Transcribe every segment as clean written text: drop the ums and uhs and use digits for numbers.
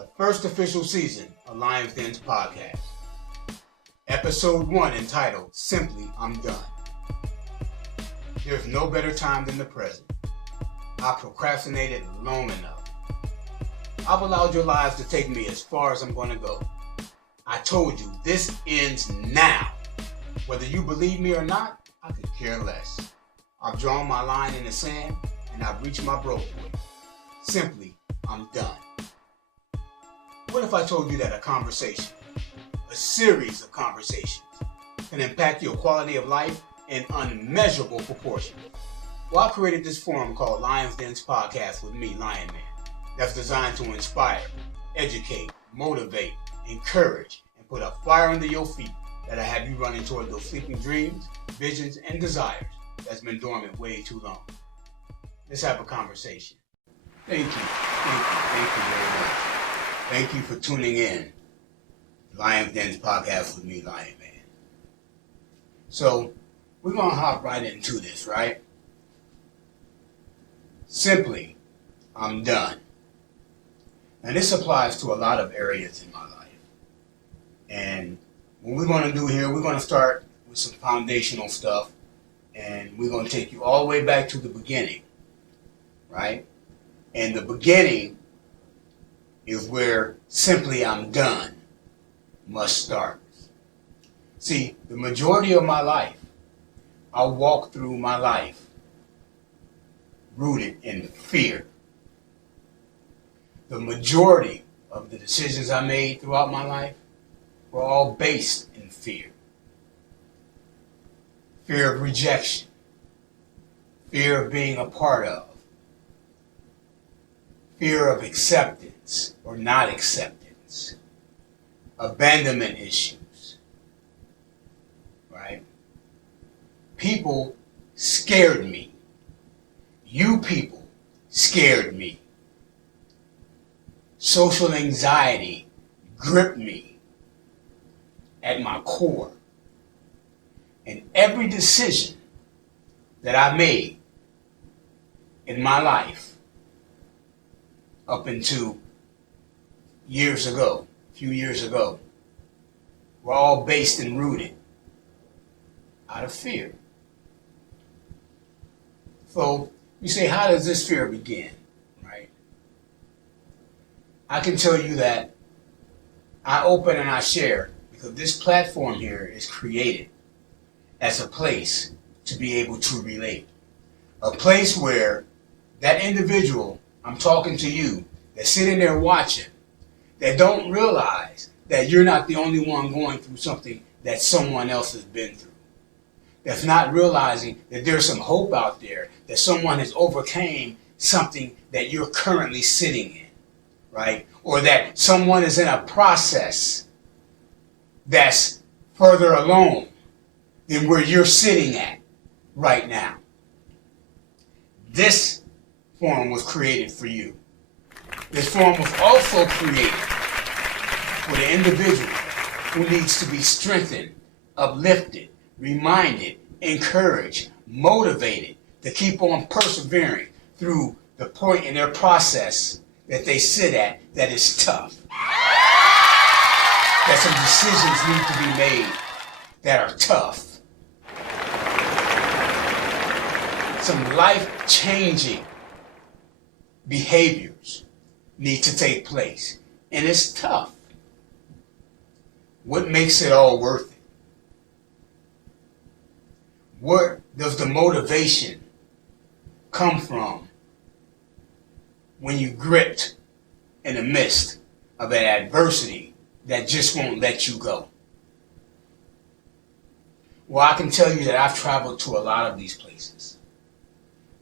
the first official season of LionMann's podcast. Episode 1 entitled, Simply I'm Done. There's no better time than the present. I procrastinated long enough. I've allowed your lives to take me as far as I'm going to go. I told you, this ends now. Whether you believe me or not, I could care less. I've drawn my line in the sand and I've reached my broke point. Simply, I'm done. What if I told you that a conversation, a series of conversations, can impact your quality of life in unmeasurable proportions? Well, I created this forum called LionMan's Podcast with me, LionMann, that's designed to inspire, educate, motivate, encourage, and put a fire under your feet that'll have you running toward those sleeping dreams, visions, and desires that's been dormant way too long. Let's have a conversation. Thank you very much. Thank you for tuning in to LionMan's Podcast with me, LionMann. So, we're going to hop right into this, right? Simply, I'm done. Now, this applies to a lot of areas in my life. And what we're going to do here, we're going to start with some foundational stuff. And we're going to take you all the way back to the beginning, right? And the beginning is where simply I'm done must start. See, the majority of my life, I walk through my life rooted in fear. The majority of the decisions I made throughout my life were all based in fear. Fear of rejection, fear of being a part of, fear of acceptance or not acceptance, abandonment issues, right? People scared me. You people scared me. Social anxiety gripped me at my core. And every decision that I made in my life up until a few years ago, were all based and rooted out of fear. So you say, how does this fear begin, right? I can tell you that I open and I share because this platform here is created as a place to be able to relate. A place where that individual, I'm talking to you, that's sitting there watching, that don't realize that you're not the only one going through something that someone else has been through. That's not realizing that there's some hope out there, that someone has overcame something that you're currently sitting in, right? Or that someone is in a process that's further along than where you're sitting at right now. This forum was created for you. This forum was also created for the individual who needs to be strengthened, uplifted, reminded, encouraged, motivated to keep on persevering through the point in their process that they sit at that is tough. That some decisions need to be made that are tough. Some life-changing behaviors need to take place. And it's tough. What makes it all worth it? Where does the motivation come from when you gripped in the midst of an adversity that just won't let you go? Well, I can tell you that I've traveled to a lot of these places,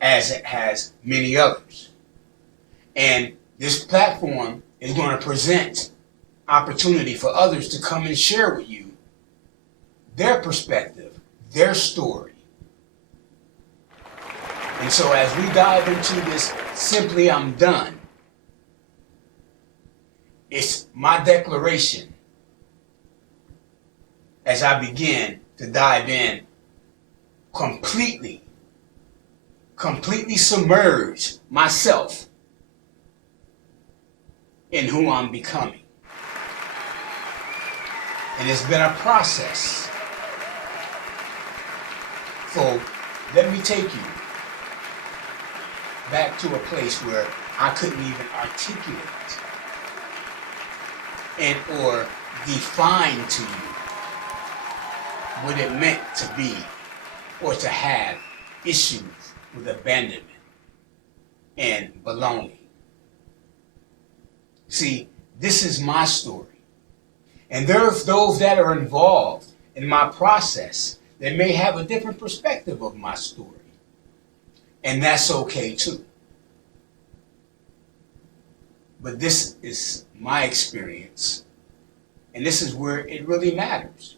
as it has many others. And this platform is going to present opportunity for others to come and share with you their perspective, their story. And so as we dive into this Simply I'm Done, it's my declaration as I begin to dive in completely submerge myself in who I'm becoming. And it's been a process. So let me take you back to a place where I couldn't even articulate and or define to you what it meant to be or to have issues with abandonment and belonging. See, this is my story. And there's those that are involved in my process that may have a different perspective of my story. And that's okay too. But this is my experience. And this is where it really matters.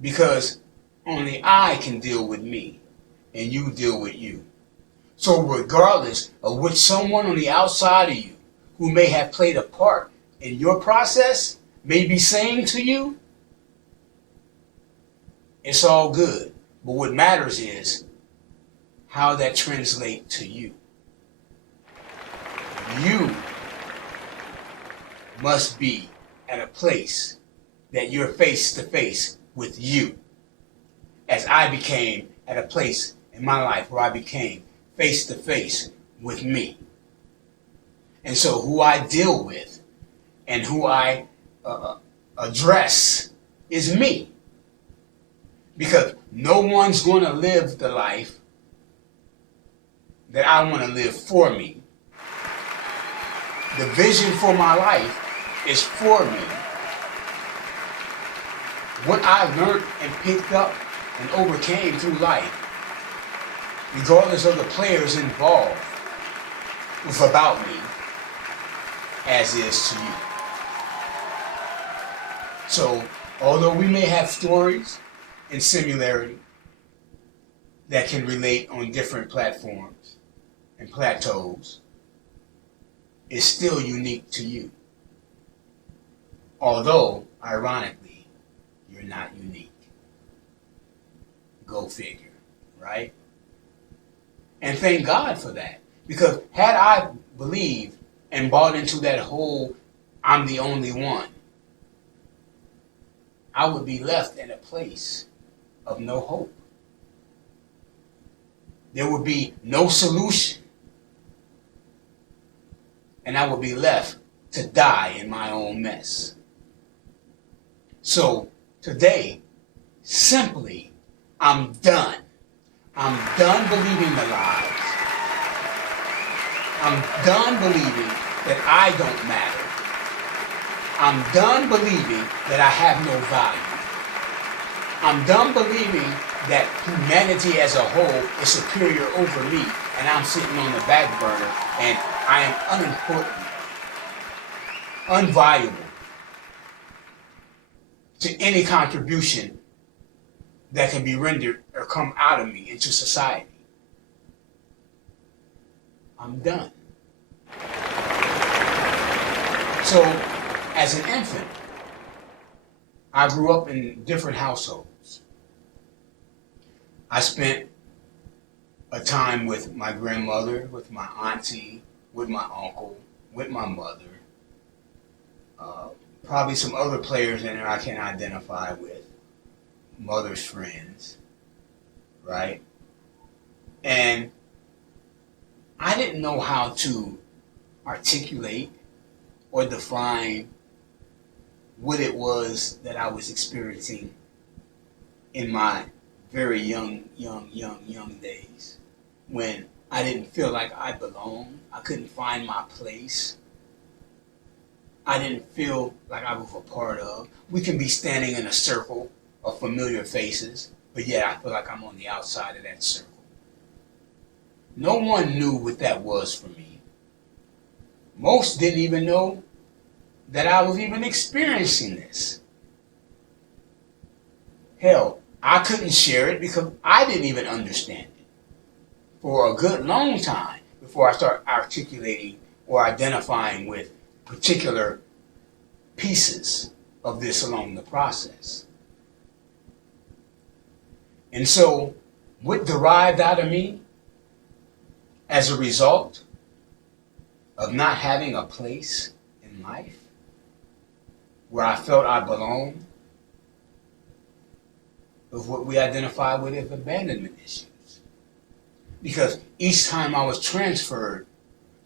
Because only I can deal with me and you deal with you. So regardless of what someone on the outside of you who may have played a part in your process may be saying to you, it's all good. But what matters is how that translates to you. You must be at a place that you're face to face with you. As I became at a place in my life where I became face to face with me. And so who I deal with and who I address is me. Because no one's going to live the life that I want to live for me. The vision for my life is for me. What I learned and picked up and overcame through life, regardless of the players involved, was about me, as is to you. So, although we may have stories and similarity that can relate on different platforms and plateaus, it's still unique to you. Although, ironically, you're not unique. Go figure, right? And thank God for that. Because had I believed and bought into that whole I'm the only one, I would be left in a place of no hope. There would be no solution. And I would be left to die in my own mess. So today, simply, I'm done. I'm done believing the lies. I'm done believing that I don't matter. I'm done believing that I have no value. I'm done believing that humanity as a whole is superior over me and I'm sitting on the back burner and I am unimportant, unvaluable to any contribution that can be rendered or come out of me into society. I'm done. So, as an infant, I grew up in different households. I spent a time with my grandmother, with my auntie, with my uncle, with my mother, probably some other players in there I can identify with, mother's friends, right? And I didn't know how to articulate or define what it was that I was experiencing in my very young days when I didn't feel like I belonged. I couldn't find my place. I didn't feel like I was a part of. We can be standing in a circle of familiar faces, but yet I feel like I'm on the outside of that circle. No one knew what that was for me. Most didn't even know that I was even experiencing this. Hell, I couldn't share it because I didn't even understand it for a good long time before I started articulating or identifying with particular pieces of this along the process. And so, what derived out of me as a result of not having a place life, where I felt I belonged, was what we identify with as abandonment issues. Because each time I was transferred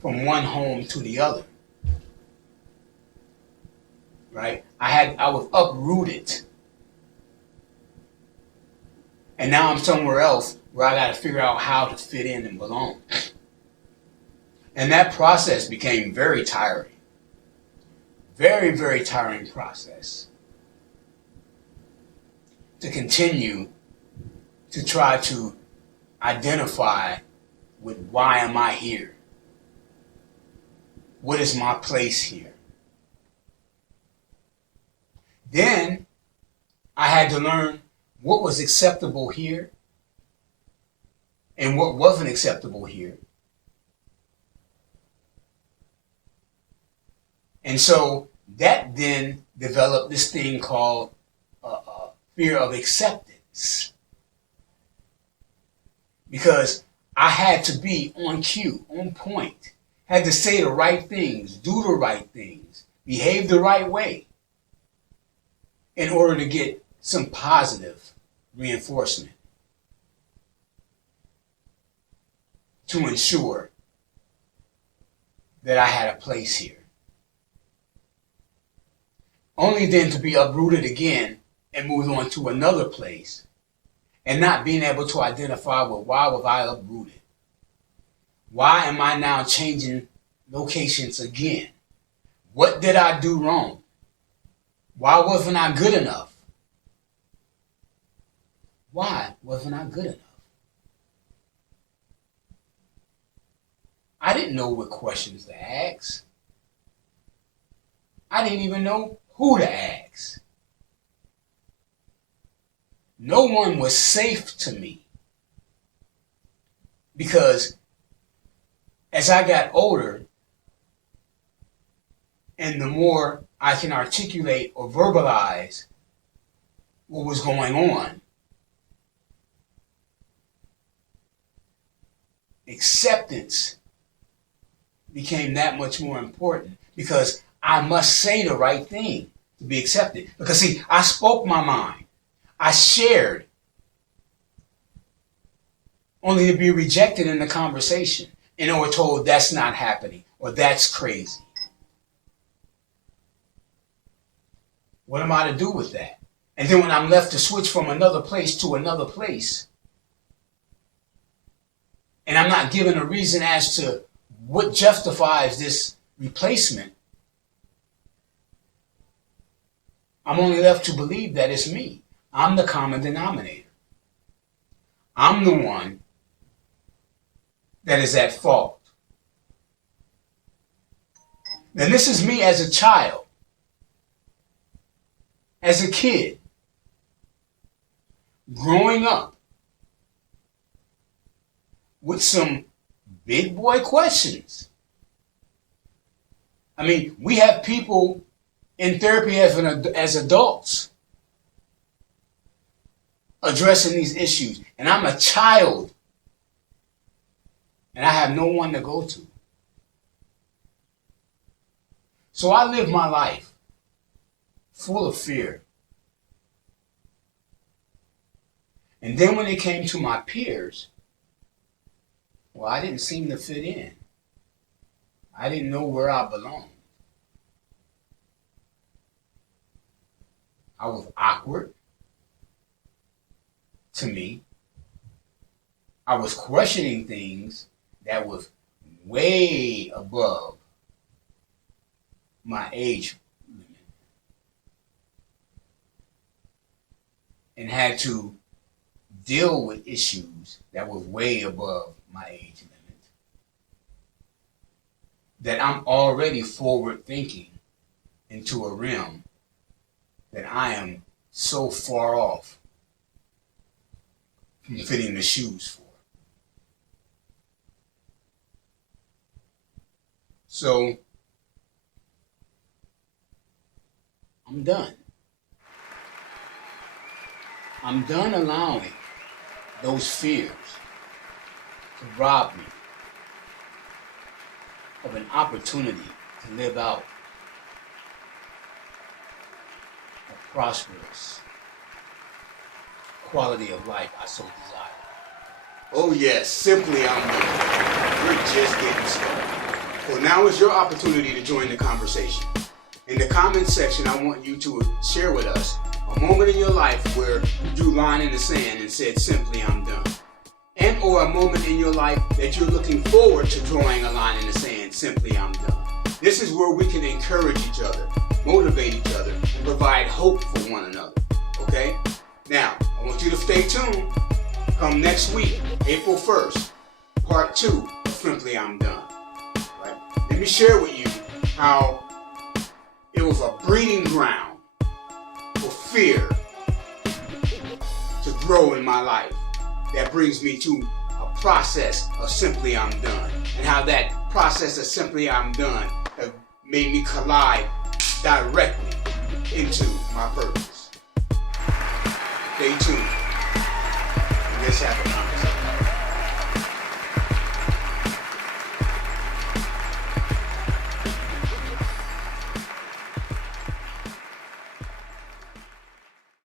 from one home to the other, right? I was uprooted. And now I'm somewhere else where I got to figure out how to fit in and belong. And that process became very tiring. Very, very tiring process. To continue to try to identify with why am I here? What is my place here? Then I had to learn what was acceptable here and what wasn't acceptable here. And so that then developed this thing called fear of acceptance. Because I had to be on cue, on point, had to say the right things, do the right things, behave the right way in order to get some positive reinforcement to ensure that I had a place here. Only then to be uprooted again and move on to another place and not being able to identify with why was I uprooted? Why am I now changing locations again? What did I do wrong? Why wasn't I good enough? Why wasn't I good enough? I didn't know what questions to ask. I didn't even know who to ask. No one was safe to me. Because as I got older, and the more I can articulate or verbalize what was going on, acceptance became that much more important, because I must say the right thing to be accepted. Because see, I spoke my mind. I shared, only to be rejected in the conversation and or told that's not happening or that's crazy. What am I to do with that? And then when I'm left to switch from another place to another place, and I'm not given a reason as to what justifies this replacement, I'm only left to believe that it's me. I'm the common denominator. I'm the one that is at fault. Now this is me as a child, as a kid, growing up with some big boy questions. I mean, we have people in therapy as adults addressing these issues. And I'm a child. And I have no one to go to. So I lived my life full of fear. And then when it came to my peers, well, I didn't seem to fit in. I didn't know where I belonged. I was awkward to me. I was questioning things that was way above my age limit and had to deal with issues that were way above my age limit, that I'm already forward thinking into a realm that I am so far off from fitting the shoes for. So I'm done. I'm done allowing those fears to rob me of an opportunity to live out prosperous quality of life I so desire. Oh yes, simply I'm done. We're just getting started. Well, now is your opportunity to join the conversation. In the comments section, I want you to share with us a moment in your life where you drew a line in the sand and said, simply I'm done. And or a moment in your life that you're looking forward to drawing a line in the sand, simply I'm done. This is where we can encourage each other, motivate each other, and provide hope for one another. Okay? Now, I want you to stay tuned. Come next week, April 1st, part 2 of Simply I'm Done. Right? Let me share with you how it was a breeding ground for fear to grow in my life. That brings me to a process of Simply I'm Done. And how that process of Simply I'm Done have made me collide directly into my purpose. Stay tuned. Let's have a conversation.